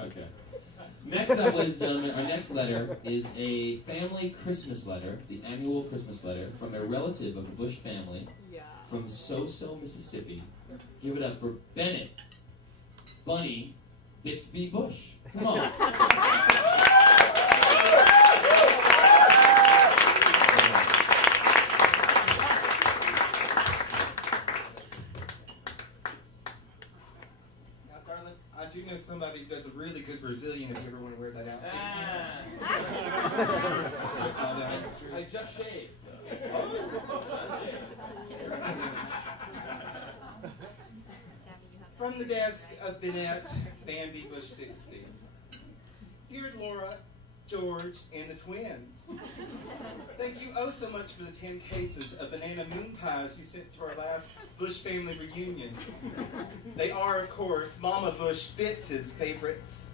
Okay. Next up, ladies and gentlemen, our next letter is a family Christmas letter, the annual Christmas letter, from a relative of the Bush family from So-So, Mississippi. Give it up for Bennett, Bunny, Bixby Bush. Come on. I do know somebody who does a really good Brazilian if you ever want to wear that outfit. I just shaved. From the desk of Bennett, Bambi, Bush-Bixby. Dear Laura, George, and the twins. Thank you oh so much for the 10 cases of banana moon pies you sent to our last Bush family reunion. They are, of course, Mama Bush-Spitz's favorites.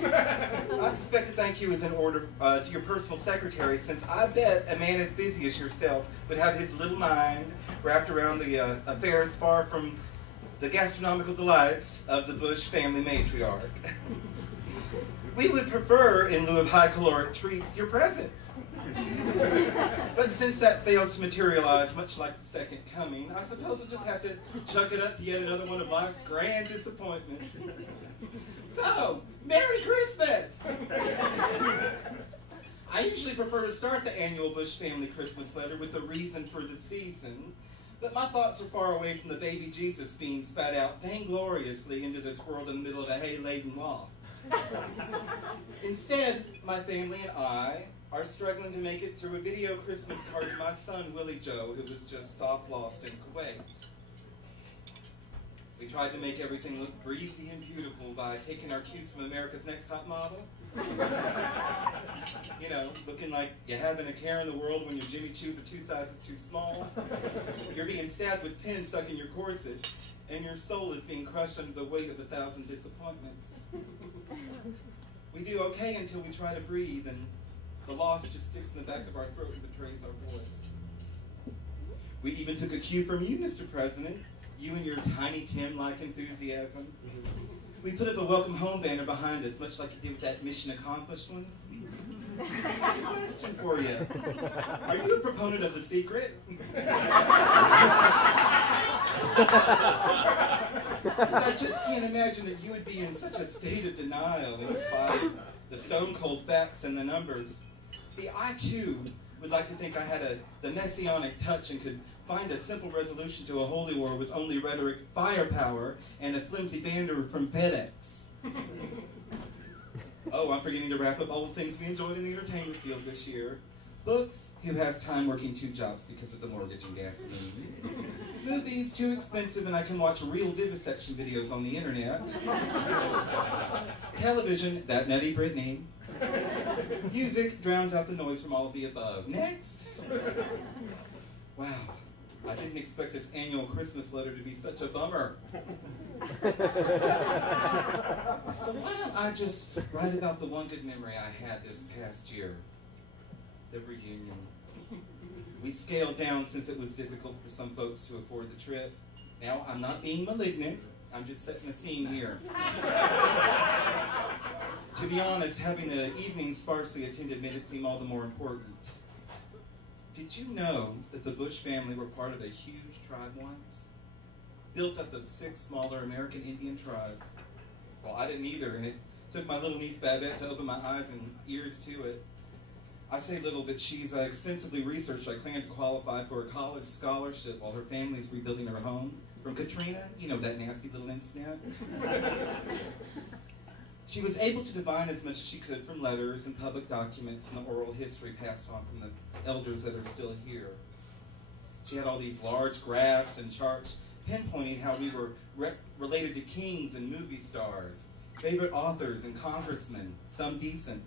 I suspect the thank you is in order to your personal secretary, since I bet a man as busy as yourself would have his little mind wrapped around the affairs far from the gastronomical delights of the Bush family matriarch. We would prefer, in lieu of high-caloric treats, your presence. But since that fails to materialize, much like the second coming, I suppose we'll just have to chuck it up to yet another one of life's grand disappointments. So, Merry Christmas! I usually prefer to start the annual Bush family Christmas letter with the reason for the season, but my thoughts are far away from the baby Jesus being spat out vaingloriously into this world in the middle of a hay-laden loft. Instead, my family and I are struggling to make it through a video Christmas card to my son, Willie Joe, who was just stopped lost in Kuwait. We tried to make everything look breezy and beautiful by taking our cues from America's Next Top Model. You know, looking like you haven't a care in the world when your Jimmy Choos are 2 sizes too small. You're being stabbed with pins stuck in your corset, and your soul is being crushed under the weight of 1,000 disappointments. We do okay until we try to breathe, and the loss just sticks in the back of our throat and betrays our voice. We even took a cue from you, Mr. President, you and your Tiny Tim-like enthusiasm. We put up a welcome home banner behind us, much like you did with that Mission Accomplished one. I have a question for you. Are you a proponent of The Secret? Because I just can't imagine that you would be in such a state of denial in spite of the stone-cold facts and the numbers. See, I too would like to think I had the messianic touch and could find a simple resolution to a holy war with only rhetoric, firepower, and a flimsy banner from FedEx. Oh, I'm forgetting to wrap up all the things we enjoyed in the entertainment field this year. Books, who has time working 2 jobs because of the mortgage and gasoline. Movies, too expensive and I can watch real vivisection videos on the internet. Television, that nutty Britney. Music drowns out the noise from all of the above. Next. Wow, I didn't expect this annual Christmas letter to be such a bummer. So why don't I just write about the one good memory I had this past year? The reunion. We scaled down since it was difficult for some folks to afford the trip. Now, I'm not being malignant. I'm just setting the scene here. To be honest, having the evening sparsely attended made it seem all the more important. Did you know that the Bush family were part of a huge tribe once? Built up of 6 smaller American Indian tribes. Well, I didn't either, and it took my little niece Babette to open my eyes and ears to it. I say little, but she's extensively researched. I plan to qualify for a college scholarship while her family's rebuilding her home. From Katrina, you know, that nasty little incident. She was able to divine as much as she could from letters and public documents and the oral history passed on from the elders that are still here. She had all these large graphs and charts pinpointing how we were related to kings and movie stars, favorite authors and congressmen, some decent.